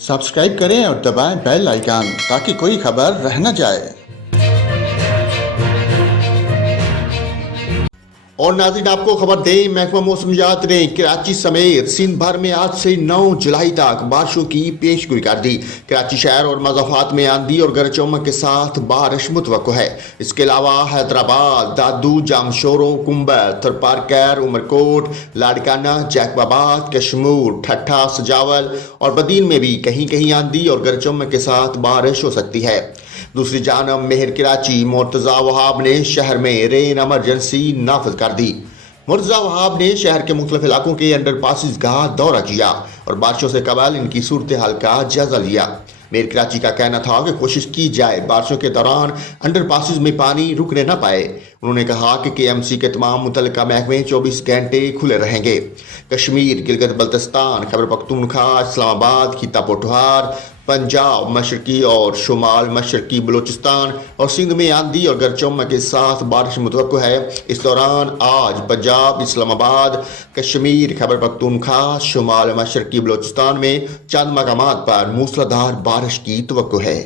Subscribe करें और दबाएं बेल आइकन ताकि कोई खबर रह न जाए। और नाज़रीन आपको खबर दें, महकमा मौसमियात ने कराची समेत सिंध भर में आज से 9 जुलाई तक बारिशों की पेशगोई कर दी। कराची शहर और मज़ाफ़ात में आंधी और गरज चमक के साथ बारिश मुतवक्को है। इसके अलावा हैदराबाद, दादू, जामशोरो, कुंभल, थरपारकर, उमरकोट, लाड़काना, जैकबाबाद, कश्मीर, ठट्ठा, सजावल और बदीन में भी कहीं कहीं आंधी और गरज चमक के साथ बारिश हो सकती है। दूसरी जानब मेहर कराची मुर्तज़ा वहाब ने शहर में रेन एमरजेंसी नाफिज कर दी। मुर्तज़ा वहाब ने शहर के मुख्तलिफ इलाकों के अंडर पासिस का दौरा किया और बारिशों से कबल इनकी सूरत हाल का जायजा लिया। मेयर कराची का कहना था कि कोशिश की जाए बारिशों के दौरान अंडर पासिस में पानी रुकने न पाए। उन्होंने कहा कि KMC के तमाम मुतल्लिका महकमे 24 घंटे खुले रहेंगे। कश्मीर, गिलगित बल्तिस्तान, खैबर पख्तूनख्वा, इस्लामाबाद, खिता पोठहार, पंजाब, मशरकी और शुमाल मशरकी बलूचिस्तान और सिंध में आंधी और गरज चमक के साथ बारिश मुतवक्को है। इस दौरान आज पंजाब, इस्लामाबाद, कश्मीर, खैबर पख्तूनख्वा, शुमाल मशरकी बलूचिस्तान में चंद मकामात पर मूसलाधार बारिश की तवक्को है।